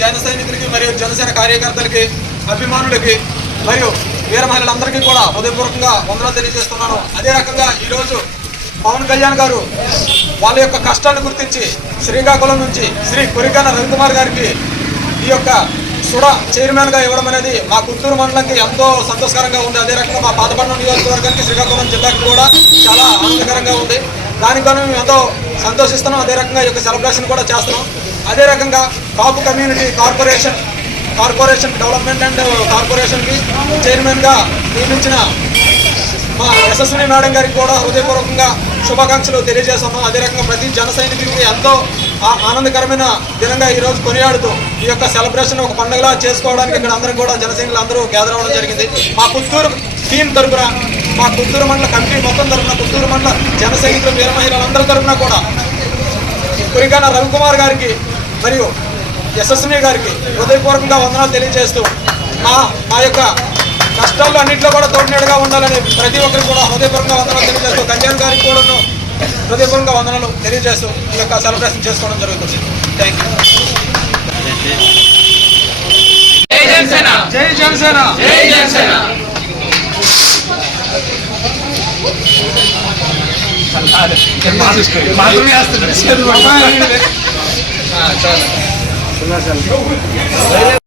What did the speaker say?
జన సైనికులకి మరియు జనసేన కార్యకర్తలకి, అభిమానులకి మరియు వీర మహిళలందరికీ కూడా హృదయపూర్వకంగా వందనాలు తెలియజేస్తున్నాను. అదే రకంగా ఈరోజు పవన్ కళ్యాణ్ గారు వాళ్ళ యొక్క కష్టాన్ని గుర్తించి శ్రీకాకుళం నుంచి శ్రీ కొరిగాన రవికుమార్ గారికి ఈ యొక్క సుడ చైర్మన్గా ఇవ్వడం అనేది మా పుత్తూరు మండలంకి ఎంతో సంతోషకరంగా ఉంది. అదే రకంగా మా పాతపట్నం నియోజకవర్గానికి, శ్రీకాకుళం జిల్లాకి కూడా చాలా ఆనందకరంగా ఉంది. దానికి మేము ఎంతో సంతోషిస్తున్నాం. అదే రకంగా ఈ యొక్క సెలబ్రేషన్ కూడా చేస్తున్నాం. అదే రకంగా కాపు కమ్యూనిటీ కార్పొరేషన్ డెవలప్మెంట్ అండ్ కార్పొరేషన్కి చైర్మన్గా నియమించిన మా యశస్విని మేడం గారికి కూడా హృదయపూర్వకంగా శుభాకాంక్షలు తెలియజేస్తున్నాం. అదే రకంగా ప్రతి జన సైనికుడికి ఎంతో ఆనందకరమైన దినంగా ఈరోజు కొనియాడుతూ ఈ యొక్క సెలబ్రేషన్ ఒక పండుగలా చేసుకోవడానికి ఇక్కడ అందరం కూడా జన సైనికులు అందరూ గ్యాదర్ అవ్వడం జరిగింది. మా పుత్తూరు టీం తరఫున, మా పుత్తూరు మండల కమిటీ మొత్తం తరఫున, పుత్తూరు మండల జన సైనికులు, వీర మహిళలందరి తరఫున కూడా కొరిగాన రవికుమార్ గారికి మరియు యశస్విని గారికి హృదయపూర్వకంగా వందనాలు తెలియజేస్తూ మా యొక్క కష్టాల్లో అన్నింటిలో కూడా తోడునేడుగా ఉండాలని ప్రతి ఒక్కరికి కూడా హృదయపూర్వకంగా వందనాలు తెలియజేస్తూ, కళ్యాణ్ గారికి కూడా హృదయపూర్వకంగా వందనాలు తెలియజేస్తూ ఈ యొక్క సెలబ్రేషన్ చేసుకోవడం జరుగుతుంది. Thank you. జై జనసేన, జై జనసేన, జై జనసేన. మాత్రమే